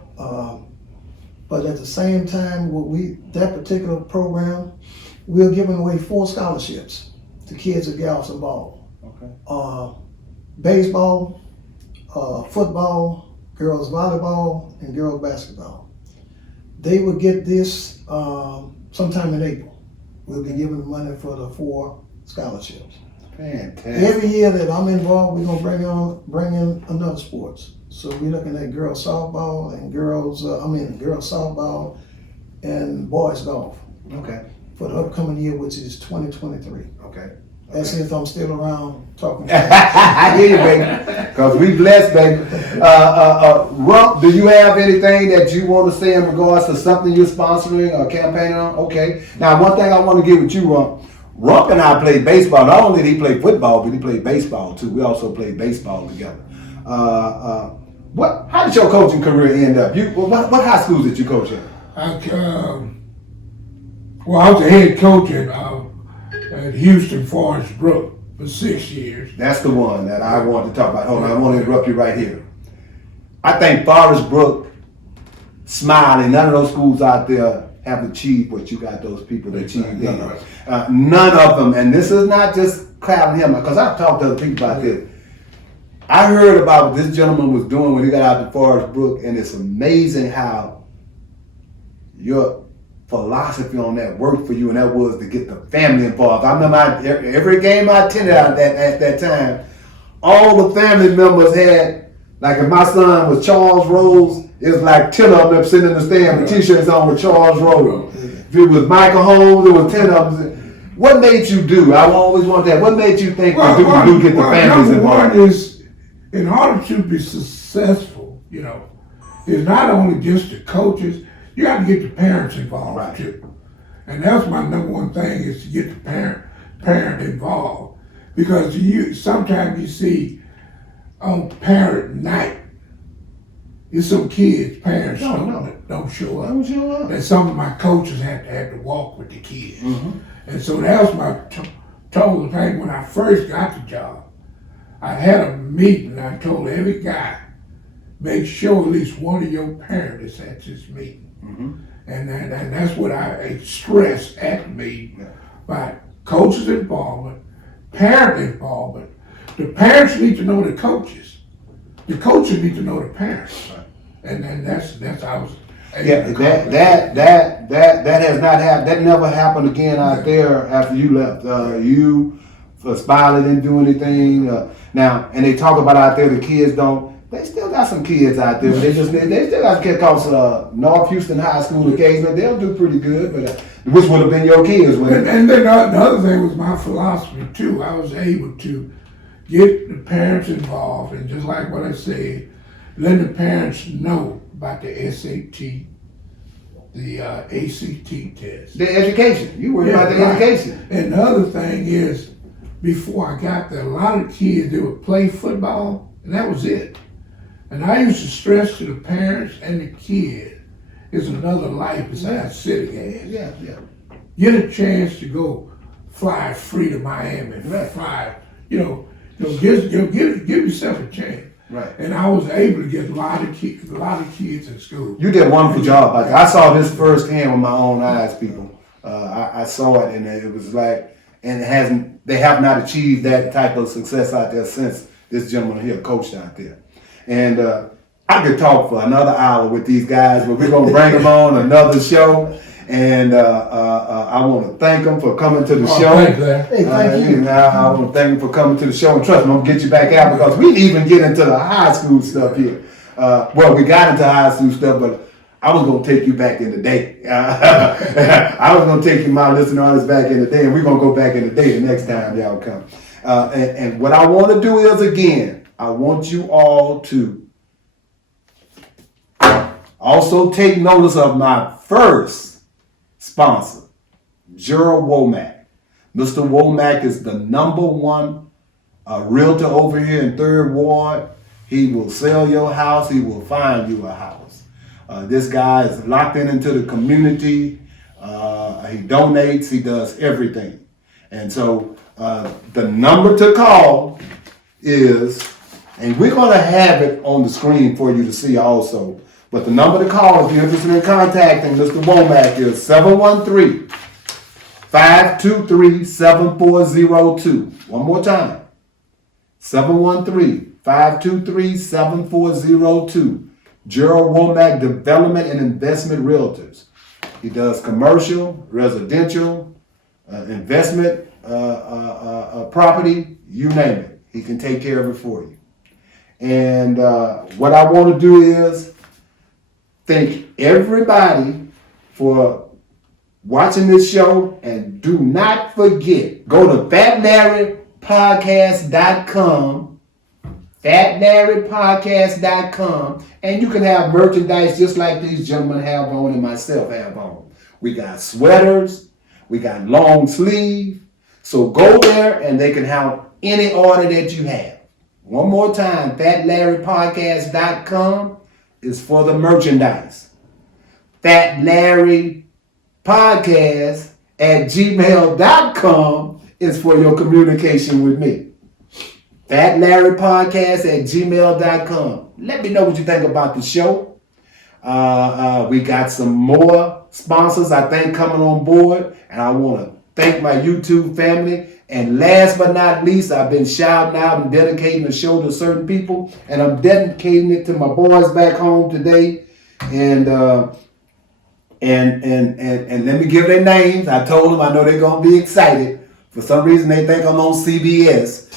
But at the same time, that particular program, we're giving away 4 scholarships to kids at Galveston Ball. Okay. Baseball, football, girls volleyball, and girls basketball. They will get this sometime in April. We'll be giving money for the 4 scholarships. Fantastic. Every year that I'm involved, we're gonna bring in another sports. So we're looking at girls softball and girls softball and boys golf Okay. for the upcoming year, which is 2023. Okay. That's if I'm still around talking. I hear you, baby. Because we blessed, baby. Rump, do you have anything that you want to say in regards to something you're sponsoring or campaigning on? Okay. Now, one thing I want to get with you, Rump. Rump and I played baseball. Not only did he play football, but he played baseball too. We also played baseball together. How did your coaching career end up? What high schools did you coach at? I was the head coach at Houston Forest Brook for 6 years. That's the one that I want to talk about. Hold on, I want to interrupt you right here. I think Forest Brook, Smiley, none of those schools out there have achieved what you got those people that achieved. None of them, and this is not just clouding him, because I've talked to other people about this. I heard about what this gentleman was doing when he got out to Forest Brook, and it's amazing how your philosophy on that worked for you, and that was to get the family involved. I remember every game I attended at that time, all the family members had, like if my son was Charles Rose, it was like 10 of them sitting in the stand with t-shirts on with Charles Rose. If it was Michael Holmes, there was 10 of them. What made you do? I always want that. What made you think to get the families involved? Number one is, in order to be successful, it's not only just the coaches, you got to get the parents involved too. And that's my number one thing, is to get the parent involved. Because sometimes you see on parent night, it's some kids, parents don't show up. And some of my coaches had to walk with the kids. Mm-hmm. And so that was my total thing when I first got the job. I had a meeting, I told every guy, make sure at least one of your parents is at this meeting. Mm-hmm. And that's what I stressed at the meeting, by coaches' involvement, parent involvement. The parents need to know the coaches. The coaches need to know the parents. And then that's how I was. Yeah, that has not happened. That never happened again out there after you left. You, Smiley, didn't do anything. Now, and they talk about out there the kids don't. They still got some kids out there, but they still got kids called North Houston High School occasionally. They'll do pretty good, but which would have been your kids. And then the other thing was my philosophy too. I was able to get the parents involved, and just like what I said, letting the parents know about the SAT, the ACT test. The education. You worry about the education. And the other thing is, before I got there, a lot of kids, they would play football, and that was it. And I used to stress to the parents and the kids, it's another life besides city gas. Yeah. Get a chance to go fly free to Miami, fly, give yourself a chance. Right. And I was able to get a lot of kids in school. You did a wonderful job. I saw this firsthand with my own eyes, people. I saw it, and it was like, and they have not achieved that type of success out there since This gentleman here coached out there. And I could talk for another hour with these guys, but we're going to bring them on another show. And I want to thank them for coming to the show. Thanks, Larry. Hey, thank you. I want to thank them for coming to the show. And trust me, I'm going to get you back out because we didn't even get into the high school stuff here. Well, we got into high school stuff, but I was going to take you back in the day. I was going to take you, my listening artists, back in the day, and we're going to go back in the day the next time y'all come. And what I want to do is, again, I want you all to also take notice of my first sponsor, Gerald Womack. Mr. Womack is the #1 realtor over here in 3rd Ward. He will sell your house. He will find you a house. This guy is locked into the community. He donates. He does everything. And so the number to call is, and we're going to have it on the screen for you to see also, but the number to call if you're interested in contacting Mr. Womack is 713-523-7402. One more time. 713-523-7402. Gerald Womack Development and Investment Realtors. He does commercial, residential, investment, property, you name it. He can take care of it for you. And what I want to do is thank everybody for watching this show, and do not forget, go to fatlarrypodcast.com, fatlarrypodcast.com, and you can have merchandise just like these gentlemen have on and myself have on. We got sweaters, we got long sleeve, so go there and they can have any order that you have. One more time, fatlarrypodcast.com is for the merchandise. fatlarrypodcast@gmail.com is for your communication with me. fatlarrypodcast@gmail.com. Let me know what you think about the show. We got some more sponsors, I think, coming on board, and I want to thank my YouTube family. And last but not least, I've been shouting out and dedicating the show to certain people, and I'm dedicating it to my boys back home today. And let me give their names. I told them I know they're gonna be excited. For some reason, they think I'm on CBS.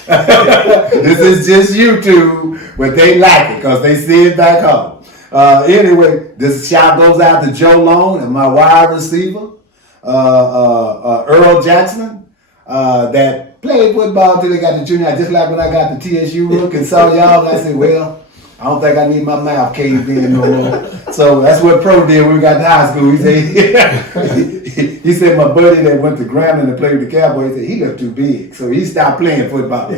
This is just YouTube, but they like it because they see it back home. Anyway, this shout goes out to Joe Long and my wide receiver, Earl Jackson. That played football till they got the junior. Just like when I got the TSU look and saw y'all, I said, well, I don't think I need my mouth caved in no more. So that's what Pro did when we got to high school. He said, he said my buddy that went to Grambling and played with the Cowboys, he said he looked too big. So he stopped playing football.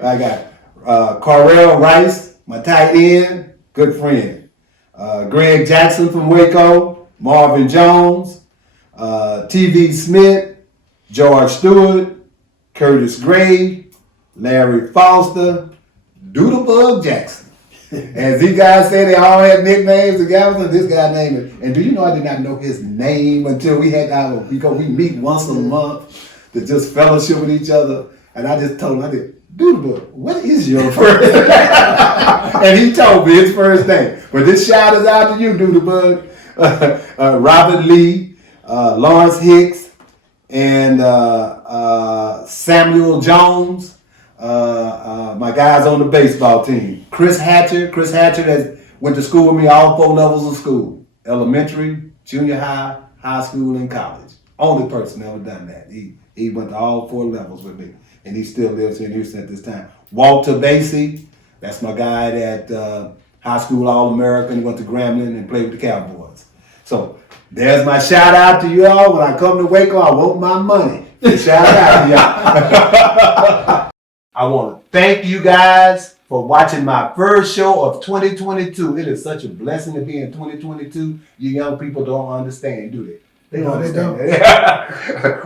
I got Carrell Rice, my tight end, good friend. Greg Jackson from Waco, Marvin Jones, T.V. Smith, George Stewart, Curtis Gray, Larry Foster, Doodlebug Jackson. As these guys say, they all had nicknames in Galveston. This guy named it. And do you know I did not know his name until we had because we meet once a month to just fellowship with each other. And I just told him, I did, Doodlebug, what is your first name? And he told me his first name. But this shout is out to you, Doodlebug. Robert Lee, Lawrence Hicks, and Samuel Jones. My guys on the baseball team. Chris Hatcher that went to school with me all 4 levels of school. Elementary, junior high, high school, and college. Only person ever done that. He went to all 4 levels with me. And he still lives here in Houston at this time. Walter Basie, that's my guy that high school All-American, went to Grambling and played with the Cowboys. So there's my shout out to you all. When I come to Waco, I want my money. Shout out to y'all. I want to thank you guys for watching my first show of 2022. It is such a blessing to be in 2022. You young people don't understand, do they? They don't understand.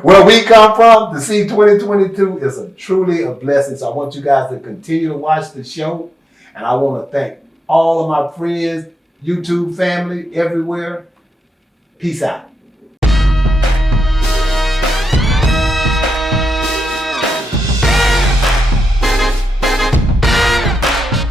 Where we come from, to see 2022 is truly a blessing. So I want you guys to continue to watch the show. And I want to thank all of my friends, YouTube family, everywhere. Peace out.